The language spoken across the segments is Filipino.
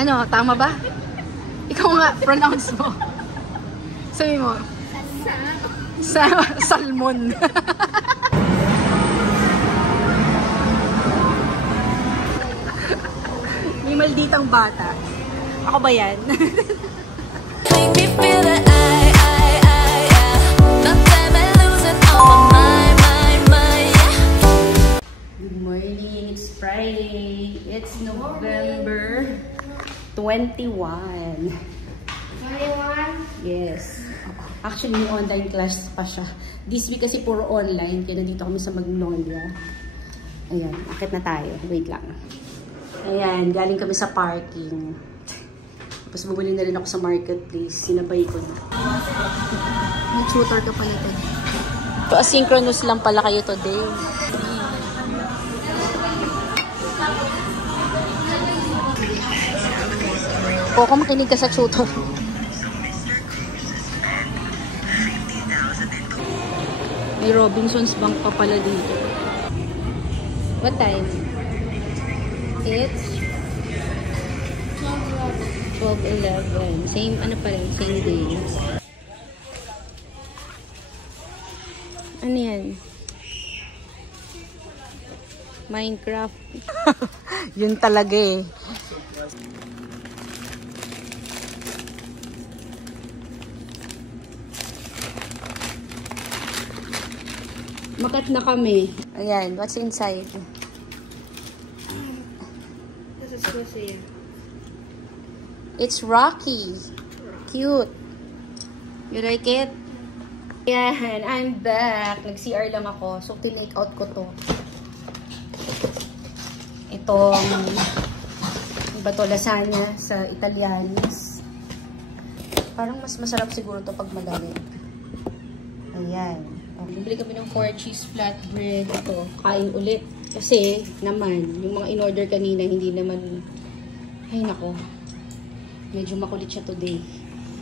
Ano, tama ba? Ikaw nga, pronounce mo. Sabi mo. Salmon. May malditang bata. Ako ba yan? Make me feel that not time and losing all my mind, yeah. Good morning, it's Friday. It's November 21. 21? Yes. Actually, online class pa siya. This week kasi puro online. Kaya nandito kami sa Magnolia. Ayan, akit na tayo. Wait lang. Ayan, galing kami sa parking. Tapos bumuli na rin ako sa marketplace. Sinabay ko na. May tutor ka pala ito. So, asynchronous lang pala kayo today. O, kung makinig ka sa tutor. May Robinsons Bank pa pala dito. What time? It's 12:11. Same, ano pa rin, same day. Ano yan? Minecraft. Yun talaga eh. Makat na kami. Ayan, what's inside? This is Lucy. It's Rocky. Cute. You like it? Yan, I'm back. Nag-CR lang ako. So, tinake out ko to. Itong iba to, lasagna sa Italianis. Parang mas masarap siguro to pag magaling. Ayan. Bibili kami ng 4 cheese flatbread. Ito, kain ulit. Kasi, naman, yung mga in-order kanina, hindi naman, ay nako, medyo makulit siya today.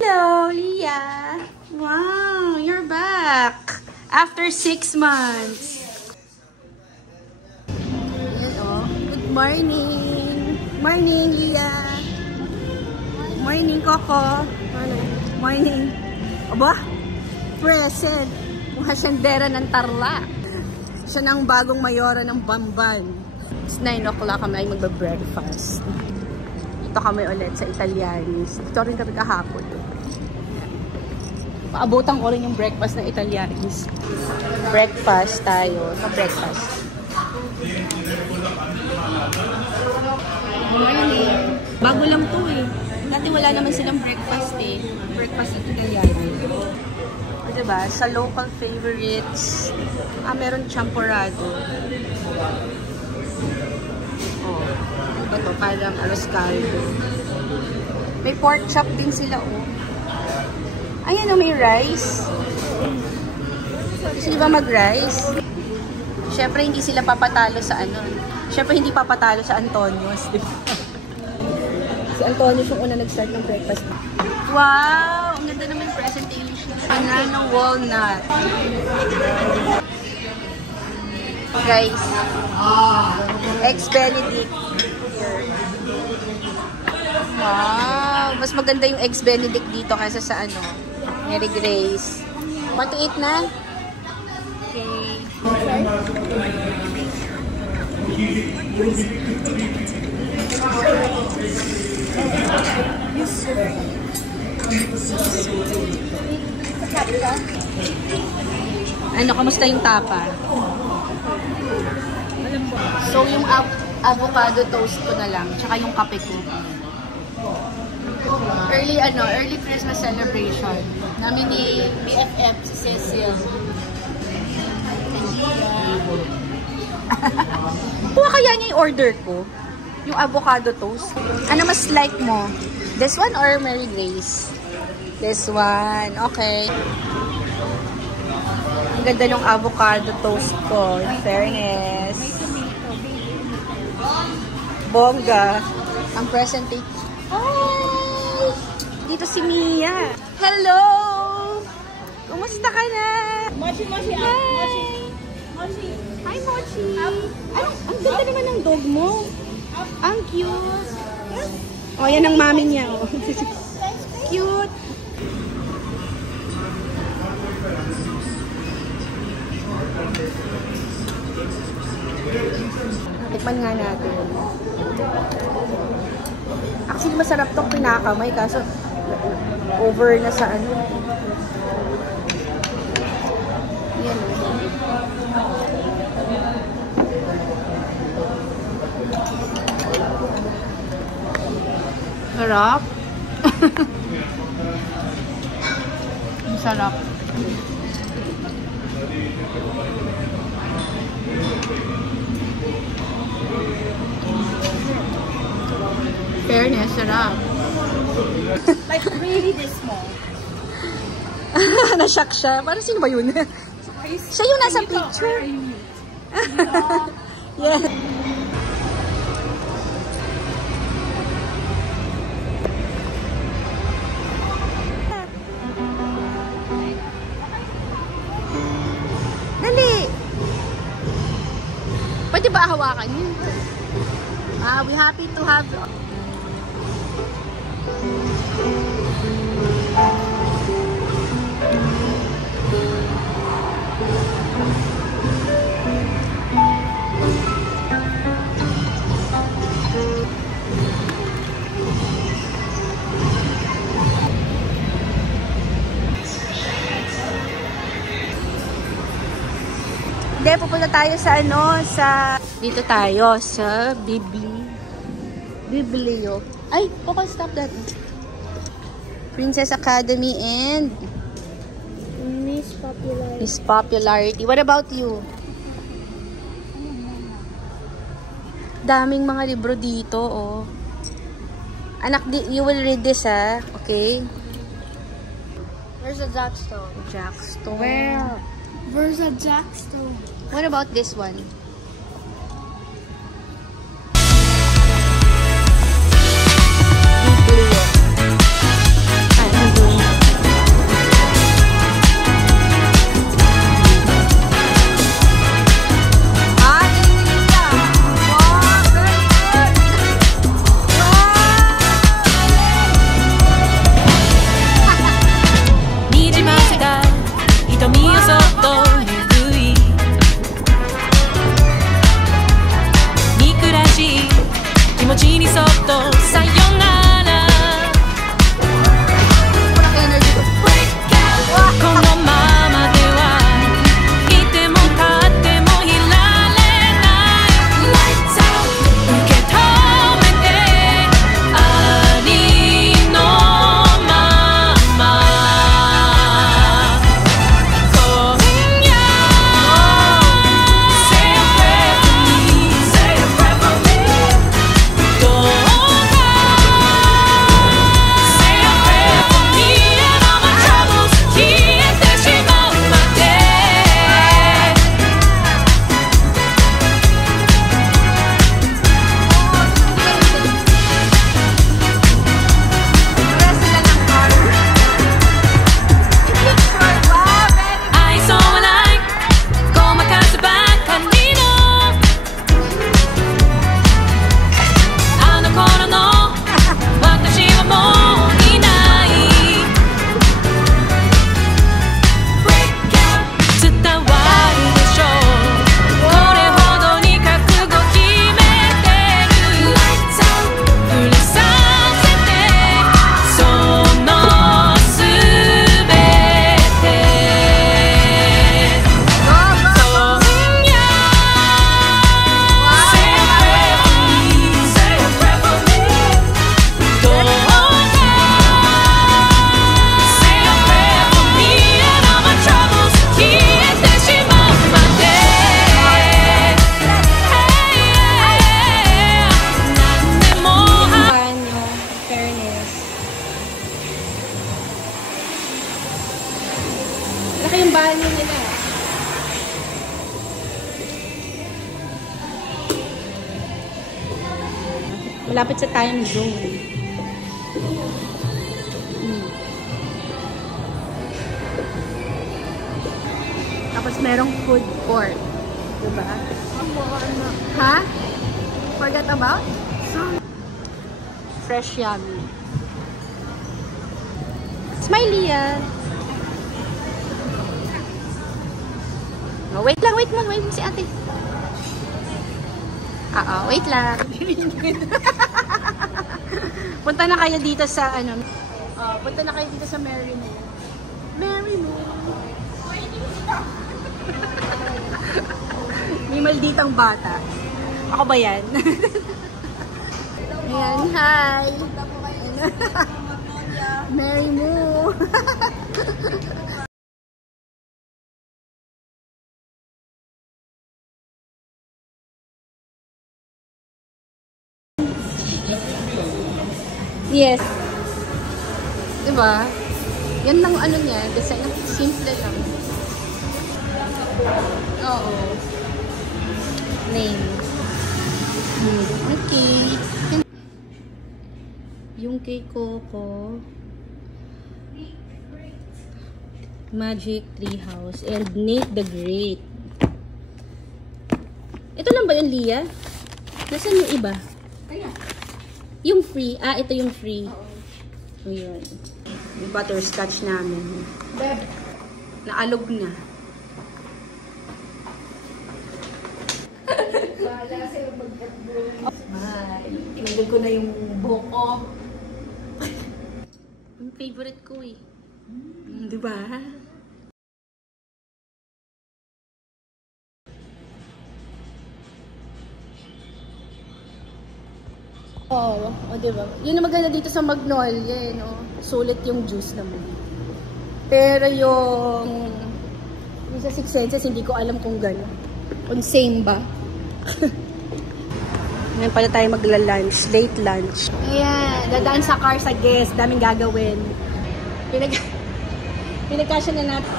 Hello, Leah! Wow, you're back! After 6 months. Ayan, oh. Good morning! Morning, Leah! Morning, Coco! Morning! Aba? Present! Mukha siyang dera ng Tarlac. Siya ng bagong mayora ng Bamban. It's 9 o'clock kami ay magbe-breakfast. Dito kami ulit sa Italianis. Dito rin kami kahapon. Paabutan ko rin yung breakfast ng Italianis. Breakfast tayo. Breakfast. Good morning. Bago lang to eh. Dati wala naman silang breakfast eh. Breakfast ng Italianis. Diba? Sa local favorites, meron champorado. Oh, ito parang arroz caldo. May pork chop din sila, oh. Ayan, may rice. Gusto niyo ba mag-rice? Siyempre, hindi sila papatalo sa ano. Siyempre, hindi papatalo sa Antonio's, diba? Si Antonio's yung una nag-start ng breakfast. Wow! Ang ganda naman presentation. Banana walnut. Guys, Eggs Benedict. Here. Wow! Mas maganda yung Eggs Benedict dito kaysa sa ano, Mary Grace. Want to eat na? Okay. Ano, kamusta yung tapa? So, yung avocado toast ko na lang, tsaka yung kape ko. Early Christmas celebration namin ni BFF si Cecil. Kuha kaya niya yung order ko? Yung avocado toast? Ano mas like mo? This one or Mary Grace? This one. Okay. Ang ganda ng avocado toast ko. In fairness. Bongga. Ang presentation. Oh! Dito si Mia. Hello! Kumusta ka na? Mochi, Mochi, Mochi. Mochi. Hi, Mochi. Ang ganda naman ng dog mo. Ang cute. Oh, yan ang mami niya. Oh. Cute. Tikman nga natin. Actually, masarap tong pinakamay kaso over na sa ano. Yan. Sarap. Sarap. Fairness, sarap. Like really this small. Na-shock siya. Parang sino ba yun? Siya yung nasa picture. Yeah. Dali! Pwede ba hawakan yun? We happy to have Hindi, pupunta tayo sa ano, dito tayo sa Biblio. Ay, okay, stop that. Princess Academy and Miss Popularity. What about you? Daming mga libro dito, oh. Anak, you will read this, ha? Okay? Where's the Jackstone? Jackstone. Where? Where's the Jackstone? What about this one? Malapit sa time zone. Tapos merong food court. Diba? Ha? Forgot about? Fresh yummy. Smiley yan. Oh, wait lang, wait mo si ate. Wait lang. Punta na kayo dito sa ano. Punta na kayo dito sa Mary Moo. Mary Moo. May malditang bata. Ako ba yan? Ayan, hi. Mary Moo. Yes. Diba? Yan lang ano niya. Design. Simple lang. Oo. Name. Okay. Yung kay Coco. Magic Treehouse. And Nate the Great. Ito lang ba yung Lia? Nasaan yung iba? Yung free. Ito yung free. Oo. Yun. Yung butterscotch namin. Naalog na. Tinanggal ko na yung buhok ko. Yung favorite ko eh. Diba? Oo, diba? Yun ang maganda dito sa Magnolia, no? Sulit yung juice naman. Pero yung sa Six Senses, hindi ko alam kung gano'n. Kung same ba? Ngayon pala tayo magla-lunch, late lunch. Ayan, dadaan sa car sa guest, daming gagawin. Pinagkasya na natin.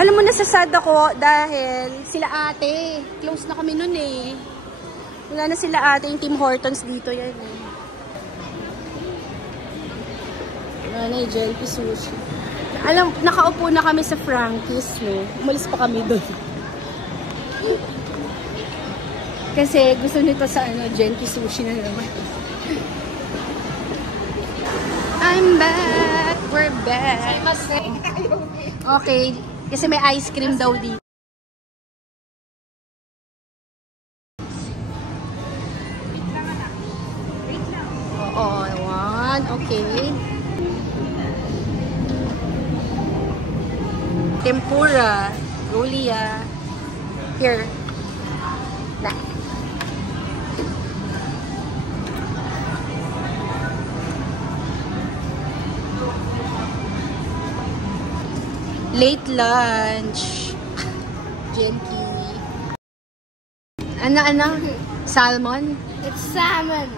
Alam mo, nasasad ako dahil sila ate, close na kami nun eh. Wala na sila ate, yung Tim Hortons dito yan eh. Wala na yung Jelly Sushi. Alam, nakaupo na kami sa Frankie's, no? Umalis pa kami doon. Kasi gusto nito sa Genki Sushi na naman. I'm back! We're back! Okay, kasi may ice cream daw dito. Oo, one. Okay. Tempura. Rolia. Here. Na. Late lunch. Genki. Ano? Salmon? It's salmon.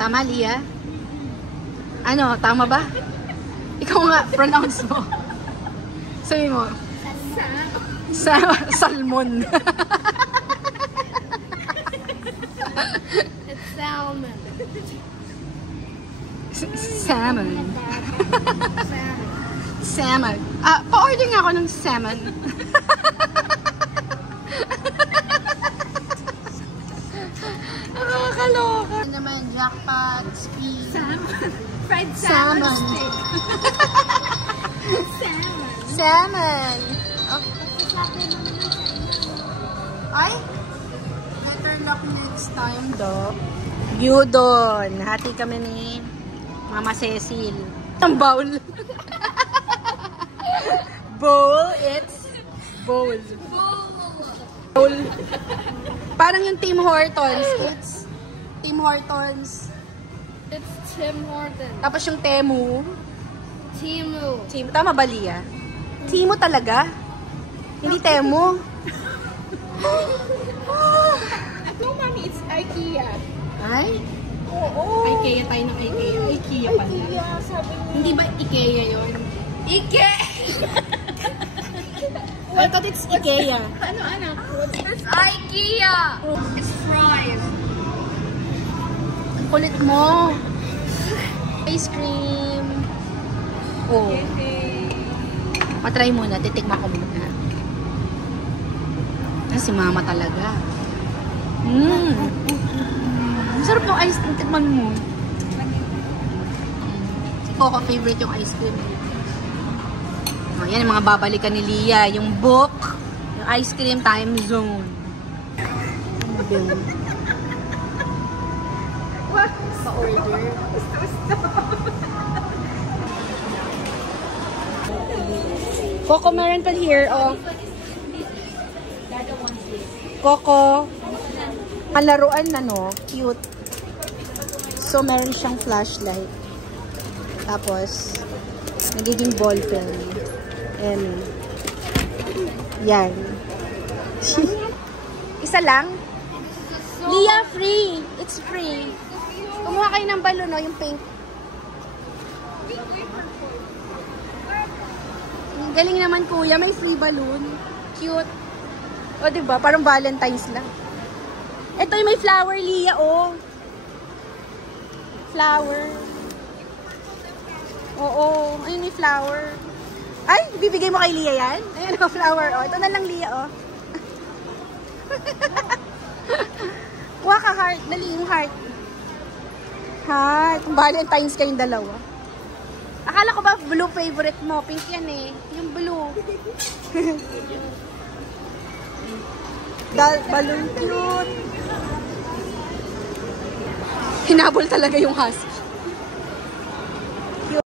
Tama, Lia? Ano? Tama ba? Ikaw nga, pronounce mo. Sabi mo. Salmon. It's salmon. Salmon. Salmon. Pa-order nga ako ng salmon. Kaloka. Ano naman, jackpot, speed. Salmon. Fried Salmon. salmon. Salmon. Salmon. Okay. Ay? Better luck next time, do. Gyudon. Hati kami ni Mama Cecil. Ang bowl. Bowl, it's bowl. Bowl. Parang yung Tim Hortons. It's Tim Hortons. It's Tim Hortons. Tapos yung Temu. Timu. Tama ba, Lia? Temu talaga? Hindi Temu. No, mommy, it's IKEA. Ay? Oo. IKEA tayo ng IKEA. IKEA pala. IKEA, sabi niya. Hindi ba IKEA yun? IKEA! I thought it's IKEA. Ano? It's IKEA! It's fries. Ang kulit mo. Ice cream. Oh. Patry muna. Titikma ko muna. Si Mama talaga. Masarap yung ice cream. Tikman mo. Coco, favorite yung ice cream. Oh, yan yung mga babalikan ni Lia. Yung book, yung ice cream, time zone. What? Sa order? Coco, meron pa here, oh. Coco. Malaruan na, no? Cute. So, meron siyang flashlight. Tapos, nagiging ball pen. And, yan. Isa lang? Lia, free. It's free. Kumuha kayo ng balon, no? Yung pink. Galing naman, kuya. May free balloon. Cute. O, diba? Parang Valentine's lang. Ito yung may flower, Lia, oh. Flower. Oo. Ayun yung flower. Ay, bibigay mo kay Lia yan? Ayun, oh, flower, oh. Ito na lang, Lia, oh. Kuha ka, heart. Dali, yung heart. Heart. Valentine's kayong dalawa. Akala ko ba blue favorite mo? Pink yan eh. Yung blue. Balloon cute. Hinabol talaga yung husky. Cute.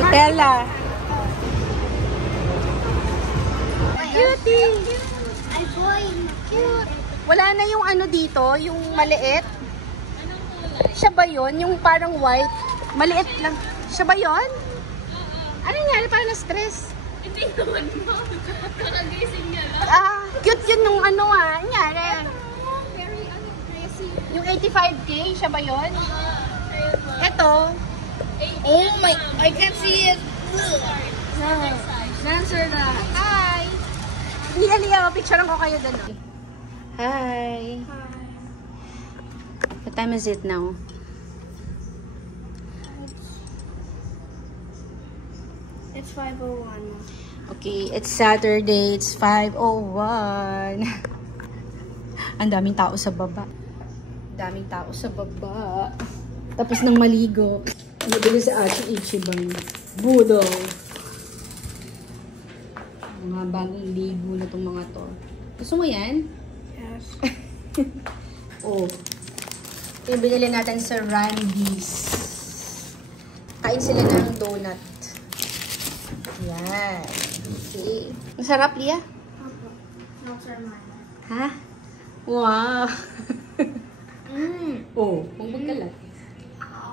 Nutella. Cutie. Cute. Wala na yung ano dito, yung maliit. Siya ba yun? Yung parang white. Maliit lang. Siya ba yun? Ano nangyari? Parang na-stress. Hindi naman mo. Kakagising niya lang. Ah, cute yun nung ano ah. Nangyari. Very crazy. Yung 85K, siya ba yun? Eto. Oh my, I can't see it. Answer na. Hi. Liya, picturean ko kayo doon. Hi. What time is it now? It's 5:01. Okay, it's Saturday. It's 5:01. Ang daming tao sa baba. Daming tao sa baba. Tapos nang maligo. Nabili sa Ate Ichiban. Budol. Mga bagong ligo na itong mga to. Gusto mo yan? Yes. Oh. Yung binili natin sa Randy's. Kain sila ng donut. Yan. Okay. Masarap, Lia? Opo. No, sir, mama. Ha? Wow. Oh, kung magkalat.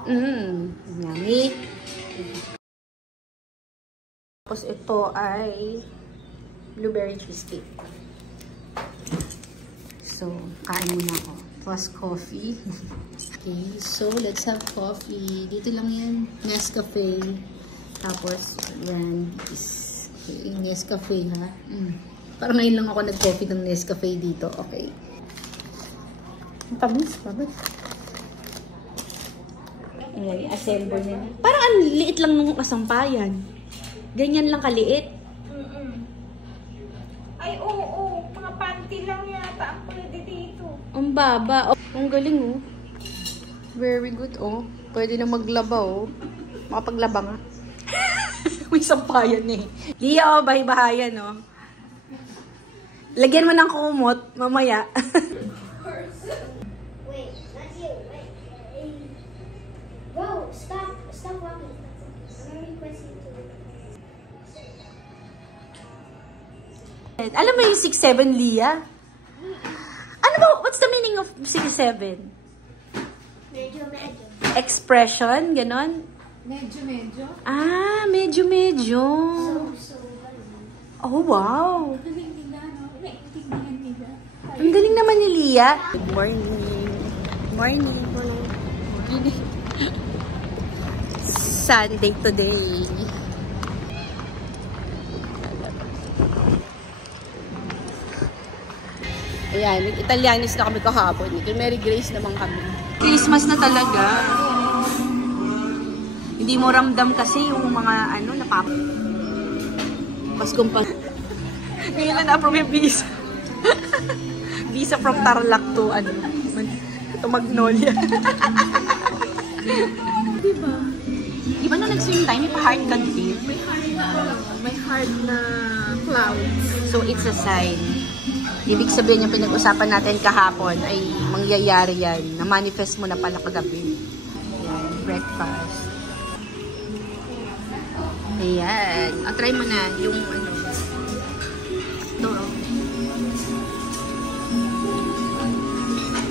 Yummy. Tapos ito ay blueberry cheesecake. So, kain muna ako. Plus coffee. Okay, so let's have coffee. Dito lang yan. Nescafe. Tapos, yan. Okay, Nescafe ha. Parang ngayon lang ako nag-coffee ng Nescafe dito. Okay. Ang tamis, babay. Ayan, assemble nila. Parang ang liit lang ng kasampayan. Ganyan lang kaliit. Ay, oo. Mga panty lang yata ang pwede dito. Ang baba. Oh, ang galing oh. Very good oh. Pwede na maglaba oh. Makapaglaba nga. May sampayan eh. Lia oh, bahay-bahayan oh. Lagyan mo ng kumot mamaya. Wait, not you. Wait. Bro, stop. Stop walking. I'm requesting to. Alam mo yung 6'7", Lia? Ano ba? What's the meaning of 6'7"? Medyo. Expression? Ganon? Medyo. Ah, medyo. So, Oh, wow. Galing nila, no? Naintindihan nila. Ang galing naman ni Lia. Good morning. Morning. Sunday today. Ayan, Italianis na kami kahapon. Mary Grace naman kami. Christmas na talaga. Hindi mo ramdam kasi yung mga ano, Paskong pa. Ngayon na na-approve yung visa. Visa from Tarlac to ano. Ito magnolia. Diba? Iba nung nag-swim tayo, may pa-heart ka din. May heart na clouds. So, it's a sign. Ibig sabihin yung pinag-usapan natin kahapon ay mangyayari yan. Na-manifest mo na pala kagabi. Ayan, breakfast. Ayan. Try mo na yung ano. Ito.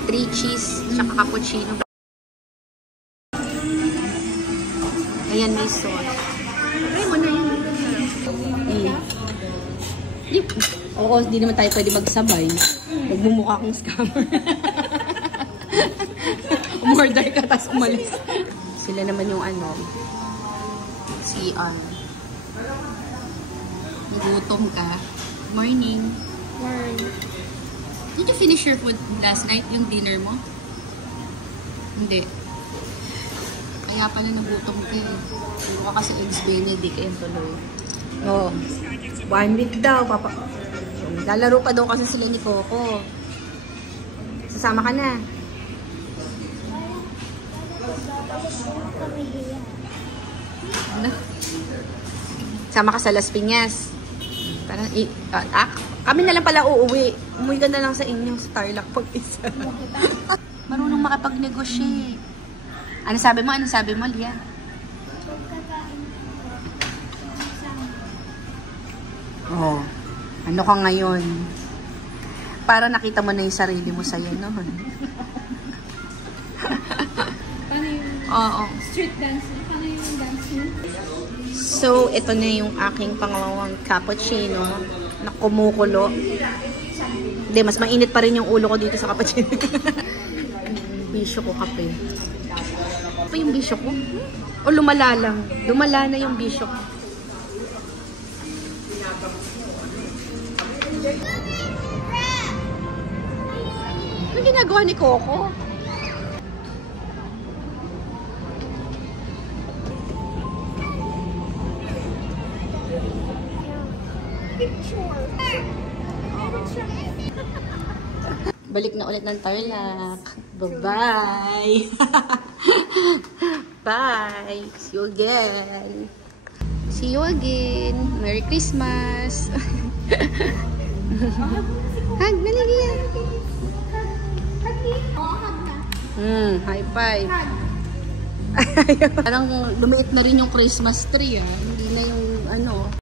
3 cheese, tsaka cappuccino. Ayan, may sauce. Try mo na yun. Oo, hindi naman tayo pwede magsabay. Magmumukha kang scammer. Umorder ka, tapos umalis. Sila naman yung ano, CR. Nagutom ka. Morning. Did you finish your food last night, yung dinner mo? Hindi. Kaya pala nagutom ka eh. Puro ka kasi eggs benedict eh, tuloy. Oo. 1 week daw, papa. Lalaro pa daw kasi sila ni Coco. Sasama ka na. Ano? Sama ka sa Las Piñas. Parang, kami na lang pala uuwi. Umuwi ka na lang sa inyo, sa Tarlac pag-isa. Marunong makapag-negotiate. Ano sabi mo? Ano sabi mo, Lia? Oh, ano ka ngayon? Para nakita mo na yung sarili mo sa'yo, no? Paano yung Oo. street dance? Paano yung dance mo? So, ito na yung aking pangalawang cappuccino na kumukulo. Hindi, mas mainit pa rin yung ulo ko dito sa cappuccino. Bisyo ko kape. Apa yung bisyo ko? O lumala lang. Lumala na yung bisyo ko. Ano ginagawa ni Coco? Balik na ulit ng Tarlac. Bye-bye! Bye! See you again! See you again! Merry Christmas! Hug! Naliliyan! High five! Parang lumiit na rin yung Christmas tree, ah.